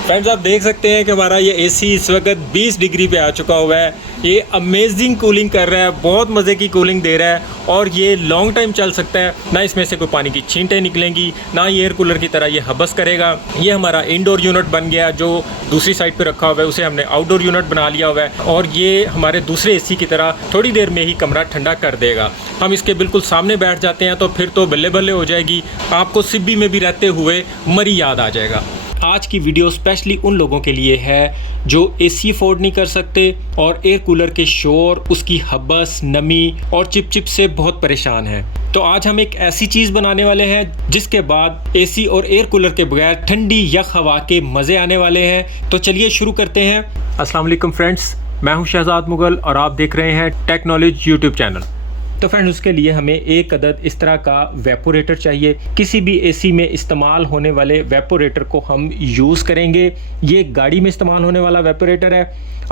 Friends, आप देख सकते हैं कि हमारा ये एसी इस वक्त 20 डिग्री पे आ चुका हुआ है। ये अमेजिंग कूलिंग कर रहा है, बहुत मज़े की कूलिंग दे रहा है और ये लॉन्ग टाइम चल सकता है। ना इसमें से कोई पानी की छींटें निकलेंगी, ना ये एयर कूलर की तरह ये हबस करेगा। ये हमारा इंडोर यूनिट बन गया, जो दूसरी साइड पे रखा हुआ है उसे हमने आउटडोर यूनिट बना लिया हुआ है और ये हमारे दूसरे एसी की तरह थोड़ी देर में ही कमरा ठंडा कर देगा। हम इसके बिल्कुल सामने बैठ जाते हैं तो फिर तो बल्ले बल्ले हो जाएगी, आपको सिब्बी में भी रहते हुए मरी याद आ जाएगा। आज की वीडियो स्पेशली उन लोगों के लिए है जो एसी अफोर्ड नहीं कर सकते और एयर कूलर के शोर, उसकी हबस, नमी और चिपचिप से बहुत परेशान हैं। तो आज हम एक ऐसी चीज़ बनाने वाले हैं जिसके बाद एसी और एयर कूलर के बगैर ठंडी यख हवा के मज़े आने वाले हैं। तो चलिए शुरू करते हैं। अस्सलाम वालेकुम फ्रेंड्स, मैं हूं शहजाद मुगल और आप देख रहे हैं टेक नॉलेज यूट्यूब चैनल। तो फ्रेंड्स, उसके लिए हमें एक अदद इस तरह का वेपोरेटर चाहिए। किसी भी एसी में इस्तेमाल होने वाले वेपोरेटर को हम यूज़ करेंगे। ये गाड़ी में इस्तेमाल होने वाला वेपोरेटर है।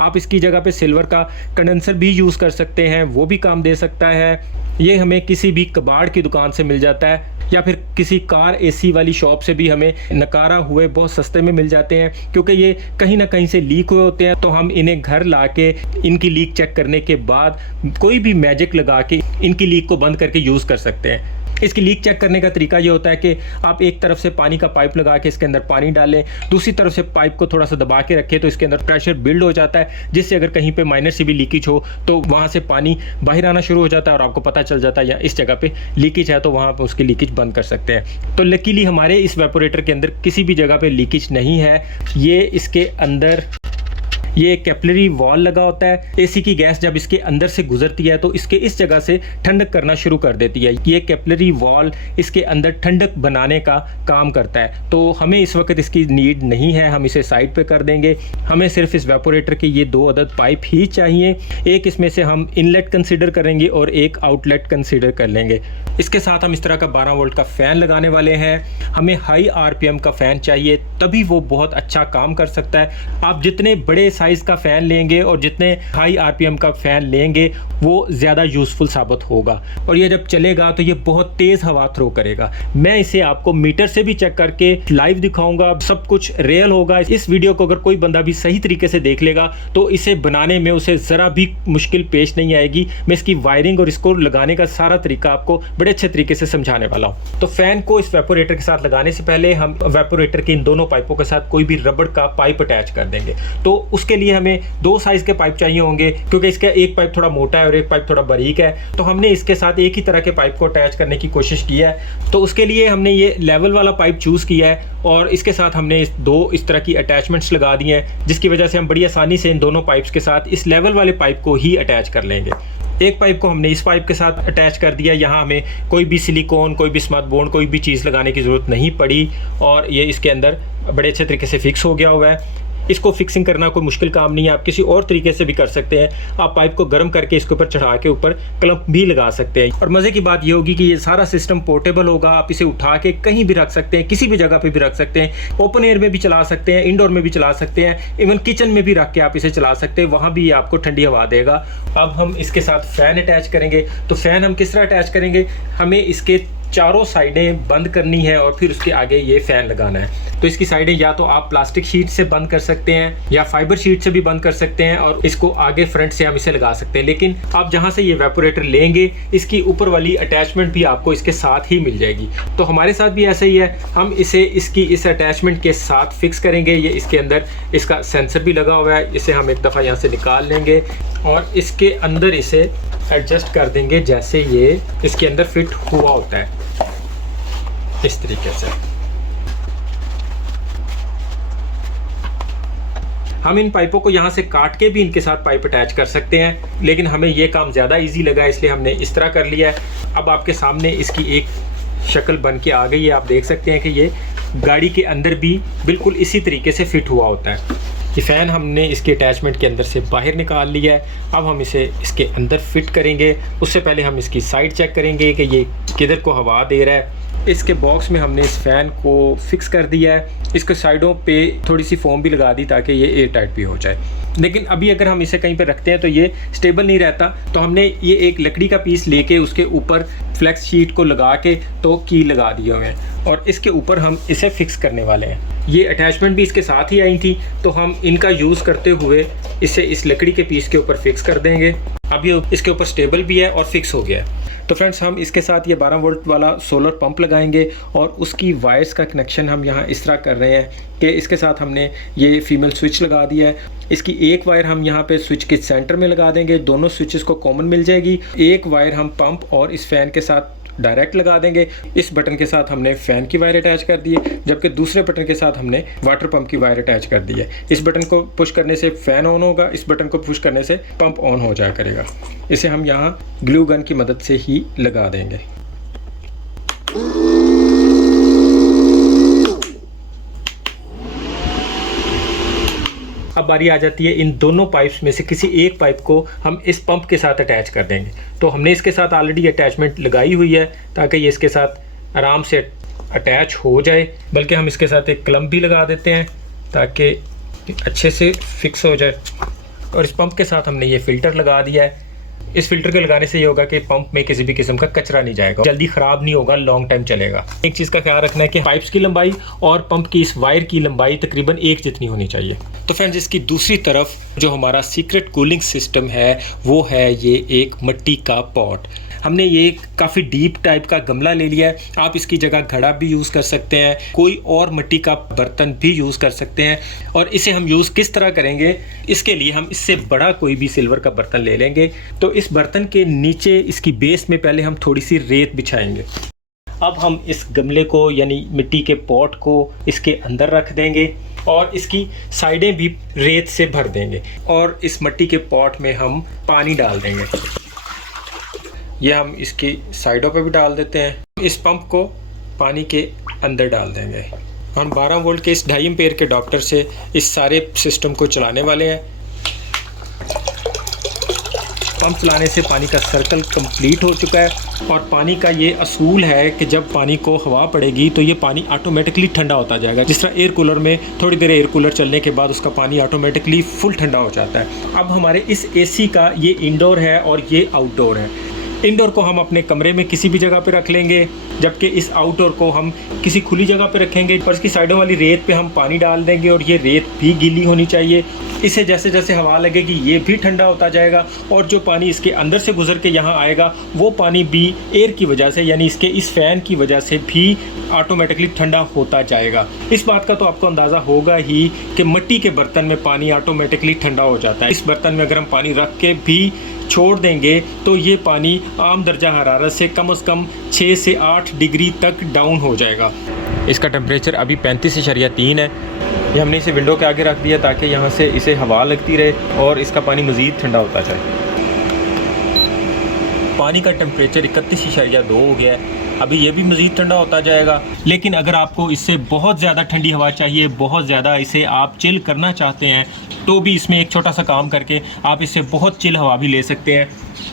आप इसकी जगह पे सिल्वर का कंडेंसर भी यूज़ कर सकते हैं, वो भी काम दे सकता है। ये हमें किसी भी कबाड़ की दुकान से मिल जाता है या फिर किसी कार एसी वाली शॉप से भी हमें नकारा हुए बहुत सस्ते में मिल जाते हैं, क्योंकि ये कहीं ना कहीं से लीक हुए होते हैं। तो हम इन्हें घर लाके इनकी लीक चेक करने के बाद कोई भी मैजिक लगा के इनकी लीक को बंद करके यूज़ कर सकते हैं। इसकी लीक चेक करने का तरीका ये होता है कि आप एक तरफ से पानी का पाइप लगा के इसके अंदर पानी डालें, दूसरी तरफ से पाइप को थोड़ा सा दबा के रखें तो इसके अंदर प्रेशर बिल्ड हो जाता है, जिससे अगर कहीं पे माइनर सी भी लीकेज हो तो वहाँ से पानी बाहर आना शुरू हो जाता है और आपको पता चल जाता है या इस जगह पे लीकेज है, तो वहाँ पर उसकी लीकेज बंद कर सकते हैं। तो लकीली हमारे इस वेपोरेटर के अंदर किसी भी जगह पर लीकेज नहीं है। ये इसके अंदर ये कैपिलरी वॉल लगा होता है। एसी की गैस जब इसके अंदर से गुजरती है तो इसके इस जगह से ठंडक करना शुरू कर देती है। ये कैपिलरी वॉल इसके अंदर ठंडक बनाने का काम करता है। तो हमें इस वक्त इसकी नीड नहीं है, हम इसे साइड पे कर देंगे। हमें सिर्फ इस वेपोरेटर के ये 2 अदद पाइप ही चाहिए। एक इसमें से हम इनलेट कंसिडर करेंगे और एक आउटलेट कंसिडर कर लेंगे। इसके साथ हम इस तरह का 12 वोल्ट का फ़ैन लगाने वाले हैं। हमें हाई आरपीएम का फ़ैन चाहिए, तभी वो बहुत अच्छा काम कर सकता है। आप जितने बड़े साइज़ का फ़ैन लेंगे और जितने हाई आरपीएम का फ़ैन लेंगे वो ज़्यादा यूज़फुल साबित होगा और ये जब चलेगा तो ये बहुत तेज़ हवा थ्रो करेगा। मैं इसे आपको मीटर से भी चेक करके लाइव दिखाऊंगा, सब कुछ रियल होगा। इस वीडियो को अगर कोई बंदा भी सही तरीके से देख लेगा तो इसे बनाने में उसे ज़रा भी मुश्किल पेश नहीं आएगी। मैं इसकी वायरिंग और इसको लगाने का सारा तरीका आपको बड़े अच्छे तरीके से समझाने वाला हूँ। तो फ़ैन को इस वेपोरेटर के साथ लगाने से पहले हम वेपोरेटर के इन दोनों पाइपों के साथ कोई भी रबड़ का पाइप अटैच कर देंगे। तो उसके लिए हमें 2 साइज़ के पाइप चाहिए होंगे, क्योंकि इसका एक पाइप थोड़ा मोटा है और एक पाइप थोड़ा बारीक है। तो हमने इसके साथ एक ही तरह के पाइप को अटैच करने की कोशिश की है। तो उसके लिए हमने ये लेवल वाला पाइप चूज़ किया है और इसके साथ हमने इस तरह की अटैचमेंट्स लगा दी हैं, जिसकी वजह से हम बड़ी आसानी से इन दोनों पाइप्स के साथ इस लेवल वाले पाइप को ही अटैच कर लेंगे। एक पाइप को हमने इस पाइप के साथ अटैच कर दिया। यहाँ हमें कोई भी सिलिकॉन, कोई भी स्मथ बॉन्ड, कोई भी चीज़ लगाने की ज़रूरत नहीं पड़ी और ये इसके अंदर बड़े अच्छे तरीके से फिक्स हो गया हुआ है। इसको फिक्सिंग करना कोई मुश्किल काम नहीं है, आप किसी और तरीके से भी कर सकते हैं। आप पाइप को गर्म करके इसके ऊपर चढ़ा के ऊपर क्लम्प भी लगा सकते हैं। और मज़े की बात ये होगी कि ये सारा सिस्टम पोर्टेबल होगा। आप इसे उठा के कहीं भी रख सकते हैं, किसी भी जगह पे भी रख सकते हैं। ओपन एयर में भी चला सकते हैं, इंडोर में भी चला सकते हैं, इवन किचन में भी रख के आप इसे चला सकते हैं, वहाँ भी ये आपको ठंडी हवा देगा। अब हम इसके साथ फ़ैन अटैच करेंगे। तो फ़ैन हम किस तरह अटैच करेंगे, हमें इसके चारों साइडें बंद करनी है और फिर उसके आगे ये फ़ैन लगाना है। तो इसकी साइडें या तो आप प्लास्टिक शीट से बंद कर सकते हैं या फाइबर शीट से भी बंद कर सकते हैं और इसको आगे फ्रंट से हम इसे लगा सकते हैं। लेकिन आप जहां से ये वेपोरेटर लेंगे इसकी ऊपर वाली अटैचमेंट भी आपको इसके साथ ही मिल जाएगी। तो हमारे साथ भी ऐसा ही है, हम इसे इसकी इस अटैचमेंट के साथ फिक्स करेंगे। ये इसके अंदर इसका सेंसर भी लगा हुआ है, इसे हम एक दफ़ा यहाँ से निकाल लेंगे और इसके अंदर इसे एडजस्ट कर देंगे जैसे ये इसके अंदर फिट हुआ होता है, इस तरीके से। हम इन पाइपों को यहाँ से काट के भी इनके साथ पाइप अटैच कर सकते हैं, लेकिन हमें ये काम ज़्यादा इजी लगा इसलिए हमने इस तरह कर लिया है। अब आपके सामने इसकी एक शक्ल बन के आ गई है। आप देख सकते हैं कि ये गाड़ी के अंदर भी बिल्कुल इसी तरीके से फिट हुआ होता है। ये फ़ैन हमने इसके अटैचमेंट के अंदर से बाहर निकाल लिया है। अब हम इसे इसके अंदर फिट करेंगे। उससे पहले हम इसकी साइड चेक करेंगे कि ये किधर को हवा दे रहा है। इसके बॉक्स में हमने इस फ़ैन को फिक्स कर दिया है। इसके साइडों पे थोड़ी सी फोम भी लगा दी ताकि ये एयर टाइट भी हो जाए। लेकिन अभी अगर हम इसे कहीं पे रखते हैं तो ये स्टेबल नहीं रहता, तो हमने ये एक लकड़ी का पीस लेके उसके ऊपर फ्लेक्स शीट को लगा के तो की लगा दिए हुए हैं और इसके ऊपर हम इसे फिक्स करने वाले हैं। ये अटैचमेंट भी इसके साथ ही आई थी, तो हम इनका यूज़ करते हुए इसे इस लकड़ी के पीस के ऊपर फिक्स कर देंगे। अब ये इसके ऊपर स्टेबल भी है और फिक्स हो गया है। तो फ्रेंड्स, हम इसके साथ ये 12 वोल्ट वाला सोलर पंप लगाएंगे और उसकी वायर्स का कनेक्शन हम यहाँ इस तरह कर रहे हैं कि इसके साथ हमने ये फीमेल स्विच लगा दिया है। इसकी एक वायर हम यहाँ पे स्विच के सेंटर में लगा देंगे, दोनों स्विचेस को कॉमन मिल जाएगी। एक वायर हम पंप और इस फ़ैन के साथ डायरेक्ट लगा देंगे। इस बटन के साथ हमने फ़ैन की वायर अटैच कर दी है, जबकि दूसरे बटन के साथ हमने वाटर पंप की वायर अटैच कर दी है। इस बटन को पुश करने से फ़ैन ऑन होगा, इस बटन को पुश करने से पंप ऑन हो जाया करेगा। इसे हम यहाँ ग्लू गन की मदद से ही लगा देंगे। अब बारी आ जाती है इन दोनों पाइप्स में से किसी एक पाइप को हम इस पंप के साथ अटैच कर देंगे। तो हमने इसके साथ ऑलरेडी अटैचमेंट लगाई हुई है ताकि ये इसके साथ आराम से अटैच हो जाए, बल्कि हम इसके साथ एक क्लम्प भी लगा देते हैं ताकि अच्छे से फिक्स हो जाए। और इस पंप के साथ हमने ये फ़िल्टर लगा दिया है। इस फिल्टर के लगाने से ये होगा कि पंप में किसी भी किस्म का कचरा नहीं जाएगा, जल्दी ख़राब नहीं होगा, लॉन्ग टाइम चलेगा। एक चीज़ का ख्याल रखना है कि पाइप्स की लंबाई और पंप की इस वायर की लंबाई तकरीबन एक जितनी होनी चाहिए। तो फ्रेंड्स, इसकी दूसरी तरफ जो हमारा सीक्रेट कूलिंग सिस्टम है वो है ये एक मिट्टी का पॉट। हमने ये काफ़ी डीप टाइप का गमला ले लिया है। आप इसकी जगह घड़ा भी यूज़ कर सकते हैं, कोई और मिट्टी का बर्तन भी यूज़ कर सकते हैं। और इसे हम यूज़ किस तरह करेंगे, इसके लिए हम इससे बड़ा कोई भी सिल्वर का बर्तन ले लेंगे। तो इस बर्तन के नीचे इसकी बेस में पहले हम थोड़ी सी रेत बिछाएंगे। अब हम इस गमले को यानी मिट्टी के पॉट को इसके अंदर रख देंगे और इसकी साइडें भी रेत से भर देंगे और इस मिट्टी के पॉट में हम पानी डाल देंगे। ये हम इसकी साइडों पे भी डाल देते हैं। इस पंप को पानी के अंदर डाल देंगे। हम 12 वोल्ट के इस 2.5 एम्पेयर के अडॉप्टर से इस सारे सिस्टम को चलाने वाले हैं। पंप चलाने से पानी का सर्कल कंप्लीट हो चुका है और पानी का ये असूल है कि जब पानी को हवा पड़ेगी तो ये पानी ऑटोमेटिकली ठंडा होता जाएगा। जिस तरह एयर कूलर में थोड़ी देर एयर कूलर चलने के बाद उसका पानी ऑटोमेटिकली फुल ठंडा हो जाता है। अब हमारे इस एसी का ये इंडोर है और ये आउटडोर है। इंडोर को हम अपने कमरे में किसी भी जगह पे रख लेंगे, जबकि इस आउटडोर को हम किसी खुली जगह पे रखेंगे और इसकी साइडों वाली रेत पे हम पानी डाल देंगे और ये रेत भी गीली होनी चाहिए। इसे जैसे जैसे हवा लगेगी ये भी ठंडा होता जाएगा और जो पानी इसके अंदर से गुजर के यहाँ आएगा वो पानी भी एयर की वजह से यानी इसके इस फ़ैन की वजह से भी ऑटोमेटिकली ठंडा होता जाएगा। इस बात का तो आपको अंदाज़ा होगा ही कि मिट्टी के बर्तन में पानी ऑटोमेटिकली ठंडा हो जाता है। इस बर्तन में अगर हम पानी रख के भी छोड़ देंगे तो ये पानी आम दर्जा हरारत से कम 6 से 8 डिग्री तक डाउन हो जाएगा। इसका टेम्परेचर अभी 35.3 है। ये हमने इसे विंडो के आगे रख दिया ताकि यहाँ से इसे हवा लगती रहे और इसका पानी मज़ीद ठंडा होता जाए। पानी का टेम्परेचर 31.2 हो गया है। अभी ये भी मज़ीद ठंडा होता जाएगा। लेकिन अगर आपको इससे बहुत ज़्यादा ठंडी हवा चाहिए, बहुत ज़्यादा इसे आप चिल करना चाहते हैं, तो भी इसमें एक छोटा सा काम करके आप इससे बहुत चिल हवा भी ले सकते हैं।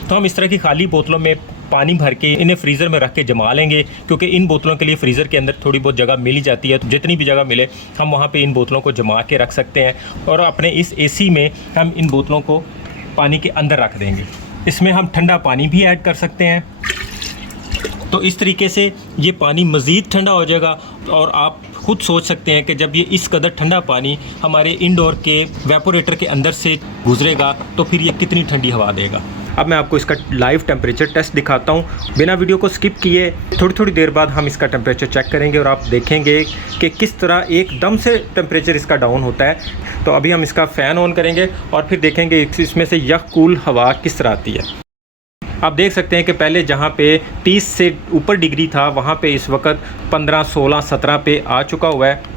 तो हम इस तरह की खाली बोतलों में पानी भर के इन्हें फ्रीज़र में रख के जमा लेंगे, क्योंकि इन बोतलों के लिए फ्रीज़र के अंदर थोड़ी बहुत जगह मिल ही जाती है। तो जितनी भी जगह मिले हम वहाँ पे इन बोतलों को जमा के रख सकते हैं और अपने इस एसी में हम इन बोतलों को पानी के अंदर रख देंगे। इसमें हम ठंडा पानी भी ऐड कर सकते हैं। तो इस तरीके से ये पानी मज़ीद ठंडा हो जाएगा और आप खुद सोच सकते हैं कि जब ये इस कदर ठंडा पानी हमारे इंडोर के वेपोरेटर के अंदर से गुजरेगा तो फिर ये कितनी ठंडी हवा देगा। अब मैं आपको इसका लाइव टेम्परेचर टेस्ट दिखाता हूँ। बिना वीडियो को स्किप किए थोड़ी देर बाद हम इसका टेम्परेचर चेक करेंगे और आप देखेंगे कि किस तरह एकदम से टेम्परेचर इसका डाउन होता है। तो अभी हम इसका फ़ैन ऑन करेंगे और फिर देखेंगे इसमें से यह कूल हवा किस तरह आती है। आप देख सकते हैं कि पहले जहाँ पे 30 से ऊपर डिग्री था वहाँ पे इस वक्त 15, 16, 17 पे आ चुका हुआ है।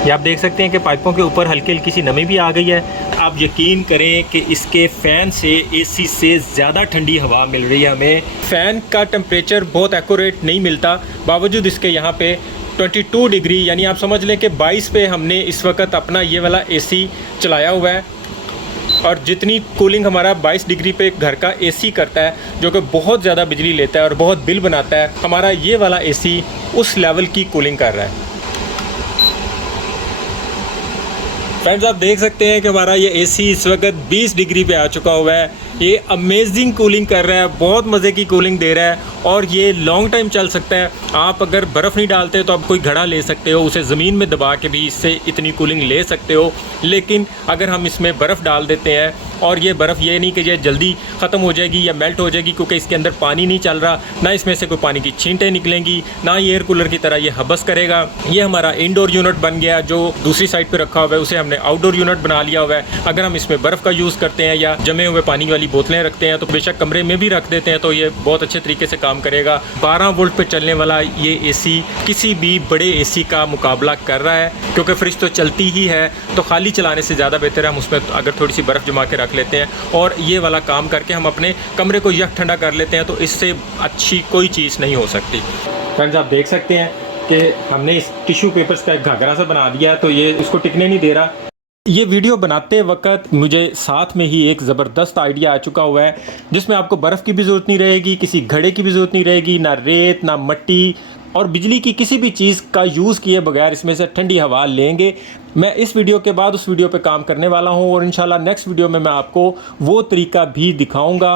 ये आप देख सकते हैं कि पाइपों के ऊपर हल्की हल्की सी नमी भी आ गई है। आप यकीन करें कि इसके फ़ैन से एसी से ज़्यादा ठंडी हवा मिल रही है हमें। फ़ैन का टेम्परेचर बहुत एक्यूरेट नहीं मिलता, बावजूद इसके यहाँ पे 22 डिग्री यानी आप समझ लें कि 22 पे हमने इस वक्त अपना ये वाला एसी चलाया हुआ है। और जितनी कूलिंग हमारा 22 डिग्री पे घर का एसी करता है, जो कि बहुत ज़्यादा बिजली लेता है और बहुत बिल बनाता है, हमारा ये वाला एसी उस लेवल की कूलिंग कर रहा है। फ्रेंड्स, आप देख सकते हैं कि हमारा ये एसी इस वक्त 20 डिग्री पे आ चुका हुआ है। ये अमेजिंग कूलिंग कर रहा है, बहुत मज़े की कूलिंग दे रहा है और ये लॉन्ग टाइम चल सकता है। आप अगर बर्फ़ नहीं डालते तो आप कोई घड़ा ले सकते हो, उसे ज़मीन में दबा के भी इससे इतनी कूलिंग ले सकते हो। लेकिन अगर हम इसमें बर्फ़ डाल देते हैं, और ये बर्फ़ ये नहीं कि ये जल्दी ख़त्म हो जाएगी या मेल्ट हो जाएगी, क्योंकि इसके अंदर पानी नहीं चल रहा, ना इसमें से कोई पानी की छींटें निकलेंगी, ना ये एयर कूलर की तरह ये हबस करेगा। ये हमारा इंडोर यूनिट बन गया, जो दूसरी साइड पे रखा हुआ है उसे हमने आउटडोर यूनिट बना लिया हुआ है। अगर हम इसमें बर्फ़ का यूज़ करते हैं या जमे हुए पानी वाली बोतलें रखते हैं तो बेशक कमरे में भी रख देते हैं तो ये बहुत अच्छे तरीके से काम करेगा। 12 वोल्ट पे चलने वाला ये एसी किसी भी बड़े एसी का मुकाबला कर रहा है, क्योंकि फ्रिज तो चलती ही है, तो खाली चलाने से ज़्यादा बेहतर है हम उसमें अगर थोड़ी सी बर्फ़ जमा के रख लेते हैं और ये वाला काम करके हम अपने कमरे को यक ठंडा कर लेते हैं, तो इससे अच्छी कोई चीज़ नहीं हो सकती। फ्रेंड्स, आप देख सकते हैं कि हमने इस टिश्यू पेपर्स का एक घाघरा सा बना दिया, तो ये इसको टिकने नहीं दे रहा। ये वीडियो बनाते वक्त मुझे साथ में ही एक ज़बरदस्त आइडिया आ चुका हुआ है, जिसमें आपको बर्फ़ की भी ज़रूरत नहीं रहेगी, किसी घड़े की भी ज़रूरत नहीं रहेगी, ना रेत ना मिट्टी और बिजली की किसी भी चीज़ का यूज़ किए बगैर इसमें से ठंडी हवा लेंगे। मैं इस वीडियो के बाद उस वीडियो पे काम करने वाला हूँ और इंशाल्लाह नेक्स्ट वीडियो में मैं आपको वो तरीका भी दिखाऊंगा,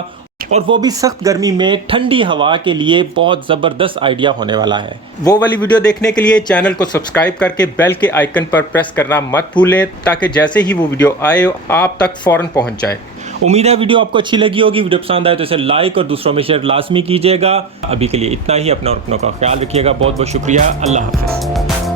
और वो भी सख्त गर्मी में ठंडी हवा के लिए बहुत ज़बरदस्त आइडिया होने वाला है। वो वाली वीडियो देखने के लिए चैनल को सब्सक्राइब करके बेल के आइकन पर प्रेस करना मत भूलें, ताकि जैसे ही वो वीडियो आए आप तक फ़ौरन पहुंच जाए। उम्मीद है वीडियो आपको अच्छी लगी होगी। वीडियो पसंद आए तो इसे लाइक और दूसरों में शेयर लाजमी कीजिएगा। अभी के लिए इतना ही। अपना और अपनों का ख्याल रखिएगा। बहुत बहुत शुक्रिया। अल्लाह हाफ़िज़।